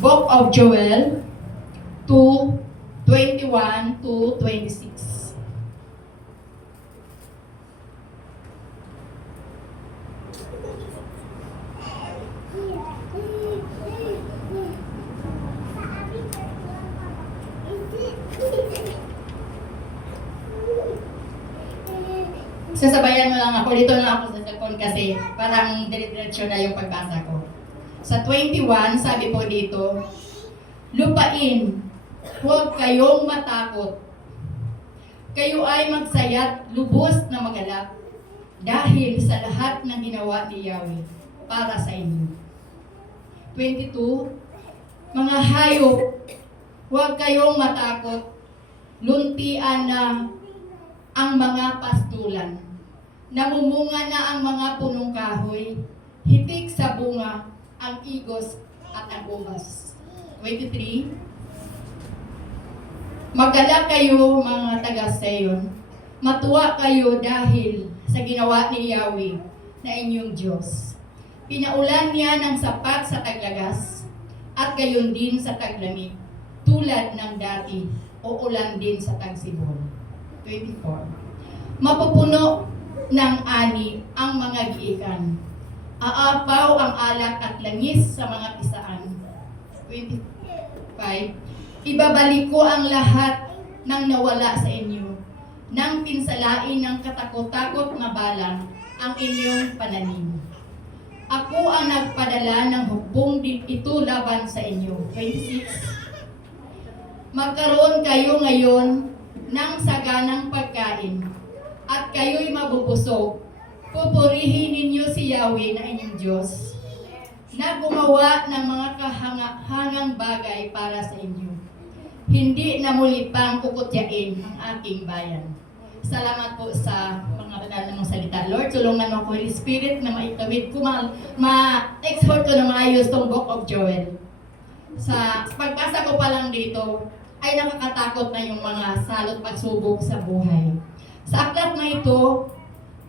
Book of Joel 2:21 to 26. Sasabayan mo lang ako, dito lang ako sa cellphone kasi parang dire-diretso na yung pagbasa ko. Sa 21, sabi po dito, lupain, huwag kayong matakot. Kayo ay magsaya't lubos na magalak dahil sa lahat ng ginawa ni Yahweh para sa inyo. 22, mga hayop, huwag kayong matakot. Luntian na ang mga pastulan. Namumunga na ang mga punong kahoy. Hitik sa bunga ang igos at ang ubas. 23, magalak kayo mga taga-Sion. Matuwa kayo dahil sa ginawa ni Yahweh na inyong Diyos. Pinaulan niya ng sapat sa taglagas at gayon din sa taglamig, tulad ng dati o ulan din sa tagsibol. 24, mapupuno ng ani ang mga giikan. Aapaw ang alak at langis sa mga pisaan. 25, ibabalik ko ang lahat ng nawala sa inyo, nang pinsalain ng katakot-takot na balang ang inyong pananim. Ako ang nagpadala ng hukbong din ito laban sa inyo. 26, magkaroon kayo ngayon ng saganang pagkain at kayo'y mabubusog. Pupurihin ninyo si Yahweh na inyong Diyos na gumawa ng mga kahangang bagay para sa inyo. Hindi na muli pang kukutyain ang aking bayan. Salamat po sa mga banal ng salita. Lord, tulungan mo ako, Holy Spirit, na maitawid ko, ma-exhort ko na maayos tong Book of Joel. Sa pagkasa ko pa lang dito, ay nakakatakot na yung mga salot pagsubok sa buhay. Sa aklat na ito,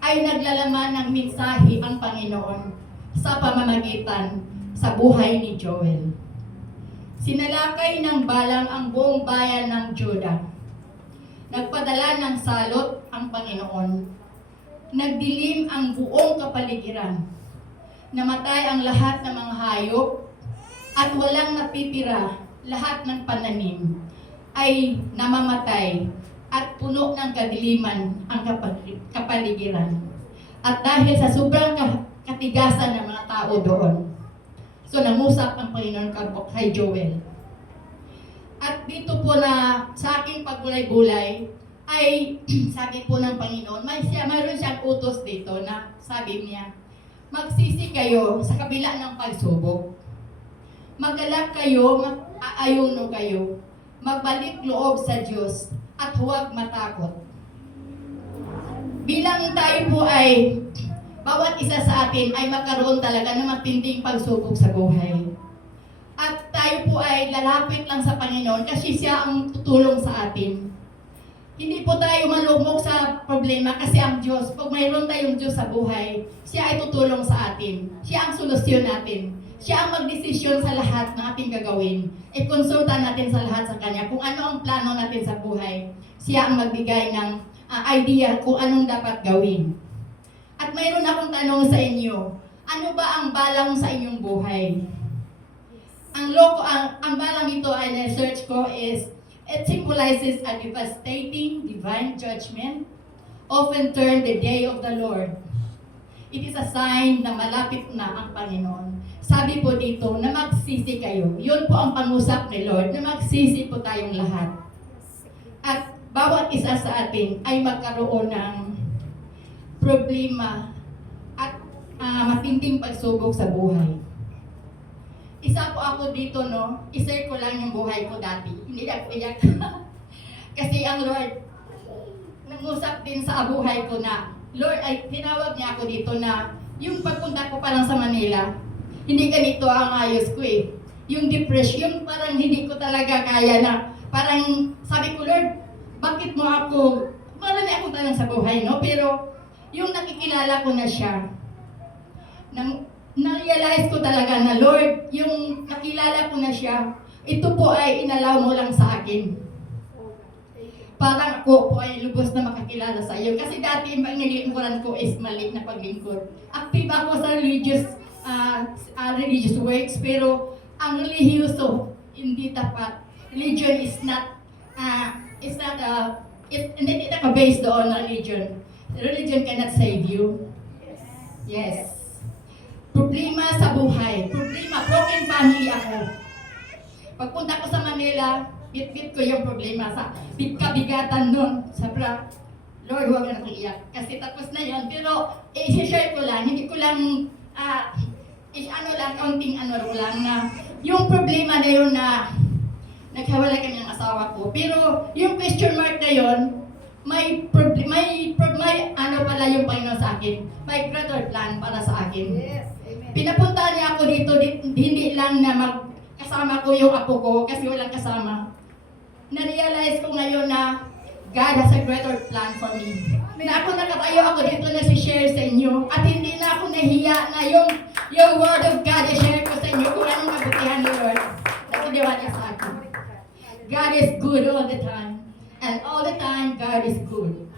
ay naglalaman ng mensahe ang Panginoon sa pamamagitan sa buhay ni Joel. Sinalakay ng balang ang buong bayan ng Juda. Nagpadala ng salot ang Panginoon. Nagdilim ang buong kapaligiran. Namatay ang lahat ng mga hayop at walang natitira. Lahat ng pananim ay namamatay at puno ng kadiliman ang kapaligiran. At dahil sa sobrang katigasan ng mga tao doon, so nangusap ang Panginoon kay Joel. At dito po na sa aking pagbulay-bulay, ay sabi po ng Panginoon, mayroon siyang utos dito na sabi niya, magsisi kayo sa kabila ng pagsubok. Magalak kayo, mag-aayuno kayo, magbalik loob sa Diyos, at huwag matakot. Bilang tayo po ay, bawat isa sa atin ay magkaroon talaga ng matinding pagsubok sa buhay. At tayo po ay lalapit lang sa Panginoon kasi siya ang tutulong sa atin. Hindi po tayo malumog sa problema kasi ang Diyos, pag mayroon tayong Diyos sa buhay, siya ay tutulong sa atin. Siya ang solusyon natin. Siya ang magdesisyon sa lahat ng ating gagawin. I-consulta natin sa lahat sa Kanya kung ano ang plano natin sa buhay. Siya ang magbigay ng idea kung anong dapat gawin. At mayroon akong tanong sa inyo, ano ba ang balang sa inyong buhay? Ang balang ito ay na-search ko is, it symbolizes a devastating divine judgment, often termed the day of the Lord. It is a sign na malapit na ang Panginoon. Sabi po dito na magsisi kayo. Yun po ang pangusap ni Lord, na magsisi po tayong lahat. At bawat isa sa atin ay magkaroon ng problema at matinding pagsubok sa buhay. Isa po ako dito, no? I-share ko lang yung buhay ko dati. Hindi ako iyak. Kasi ang Lord, nangusap din sa buhay ko na, Lord, ay tinawag niya ako dito na yung pagpunta ko pa lang sa Manila, hindi ganito ang ayos ko eh. Yung depression, parang hindi ko talaga kaya na, parang sabi ko, Lord, bakit mo ako, marami akong tanong sa buhay, no? Pero yung nakikilala ko na siya, na-realize ko talaga na, Lord, yung nakilala nakilala ko na siya, ito po ay inalaw mo lang sa akin. Parang ako po ay lubos na makakilala sa iyo. Kasi dati ang naglingkuran ko is mali na paglingkod. Active ako sa religious works, pero ang relihiyoso hindi tapat. Religion is not hindi naka-based doon na religion. Religion cannot save you. Yes. Problema sa buhay. Problema, broken family ako. Pagpunta ko sa Manila, bit-bit ko yung problema sa kabigatan nun. Sabra, Lord, huwag na akong iyak. Kasi tapos na yun. Pero, i-share ko lang. Hindi ko lang, kaunting lang na yung problema na yun na naghiwalay kami ng asawa ko. Pero, yung question mark na yun, may pala yung Panginoon sa akin. May greater plan para sa akin. Yes, amen. Pinapunta niya ako dito, hindi lang na magkasama ko yung apo ko kasi walang kasama. Na-realize ko ngayon na God has a greater plan for me. Na ako nakatayo ako dito na share sa inyo at hindi na ako nahiya na yung word of God i-share ko sa inyo kung anong kabutihan ni Lord na iniwan niya sa akin. God is good all the time. And all the time, God is good.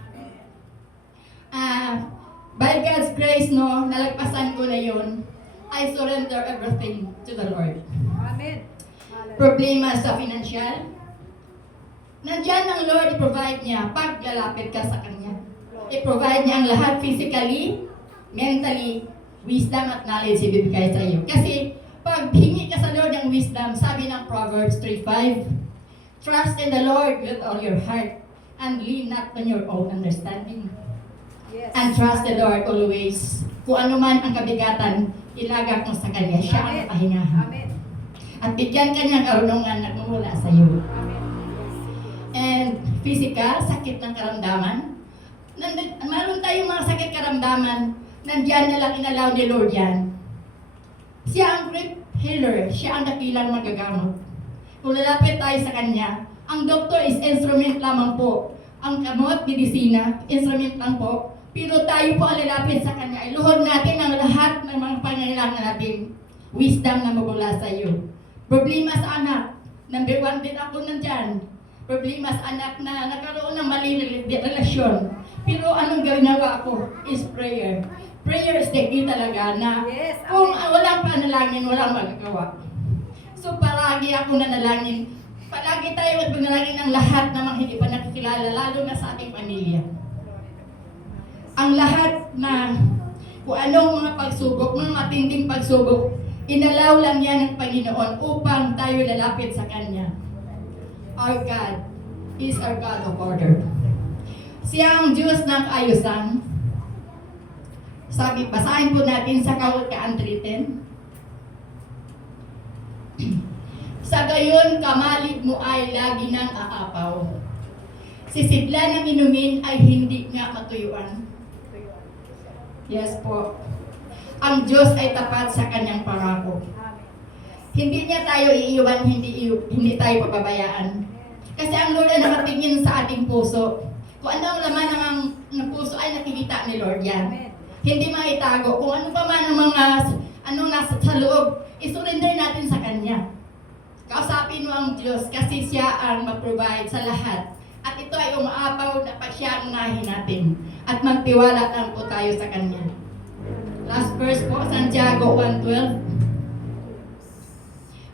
By God's grace, nalagpasan ko na yun. I surrender everything to the Lord. Amen. Problema sa financial. Nandiyan ang Lord, i-provide niya pag lalapit ka sa Kanya. I-provide niya ang lahat physically, mentally, wisdom at knowledge ibibigay sa iyo. Kasi pag hingi ka sa Lord ng wisdom, sabi ng Proverbs 3:5, trust in the Lord with all your heart and lean not on your own understanding. Yes. And trust the Lord always. Kung ano man ang kabigatan, ilagak mo sa Kanya. Siya ang pahingahan. Amen. At bigyan ka niya ng karunungan na mula sa iyo. Amen. And physical, sakit ng karamdaman. Meron tayong mga sakit karamdaman, nandiyan na lang inalaw ni Lord yan. Siya ang great healer. Siya ang dakilang magagamot. Kung lalapit tayo sa Kanya, ang doktor is instrument lamang po. Ang gamot, medisina, instrument lang po. Pero tayo po ang lalapit sa Kanya. Iluhod natin ang lahat ng mga pangangailangan natin. Wisdom na mabula sa iyo. Problema sa anak. Number 1 din ako nandyan. Problema sa anak na nagkaroon ng mali relasyon. Pero anong ginawa ko is prayer. Prayer is the key talaga na Yes, kung amen. walang panalangin, walang magagawa. So palagi ako nanalangin. Palagi tayo magpanalangin ng lahat ng mga hindi pa nakikilala, lalo na sa ating pamilya. Ang lahat na kung anong mga pagsubok, mga matinding pagsubok, inalaw lang yan ng Panginoon upang tayo lalapit sa Kanya. Our God is our God of order. Siya ang Diyos ng kaayusan. Sabi, basahin po natin sa Kahulkaan 3:10. Sa gayon, kamalig mo ay lagi nang aapaw. Sisidla ng inumin ay hindi nga matuyuan. Yes po. Ang Diyos ay tapat sa kanyang pangako. Hindi niya tayo iiwan, hindi tayo pababayaan. Kasi ang Lord ay nakatingin sa ating puso. Kung ano ang laman ng puso ay nakikita ni Lord yan. Amen. Hindi maitago. Kung ano pa man ang mga nasa sa loob, isurrender natin sa Kanya. Kausapin mo ang Diyos kasi siya ang mag-provide sa lahat. At ito ay umaapaw na pag siya ang unahin natin. At magtiwala lang po tayo sa Kanya. Last verse po, Santiago 1:12.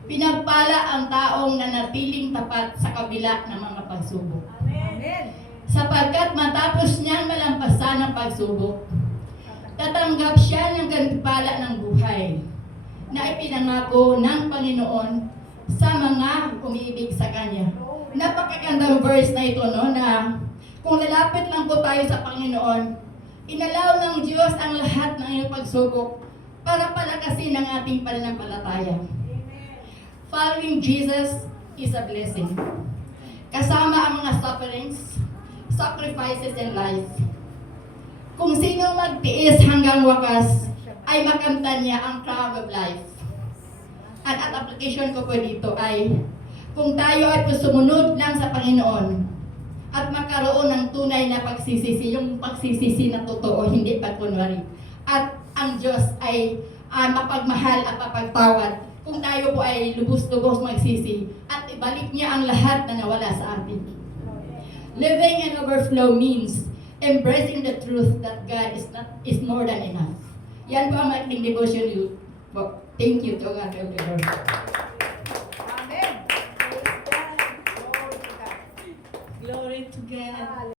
Pinagpala ang taong nanatiling tapat sa kabila ng mga pagsubok. Amen. Sapagkat matapos niyang malampasan ang pagsubok, tatanggap siya ng gantimpala ng buhay na ipinangako ng Panginoon sa mga umiibig sa Kanya. Napakagandang verse na ito, na kung lalapit lang po tayo sa Panginoon, inalaw ng Diyos ang lahat ng iyong pagsubok para palakasin ang ating pananampalataya. Following Jesus is a blessing. Kasama ang mga sufferings, sacrifices in life. Kung sino magtiis hanggang wakas, ay makamtan niya ang crown of life. At application ko po dito ay, kung tayo ay sumunod lang sa Panginoon, at magkaroon ng tunay na pagsisisi, yung pagsisisi na totoo, hindi pagkunwari. At ang Diyos ay mapagmahal at mapagtawad. kung tayo po ay lubos-lubos magsisi at ibalik niya ang lahat na nawala sa atin. Living in overflow means embracing the truth that God is more than enough. Yan po ang ating devotion. Thank you to God.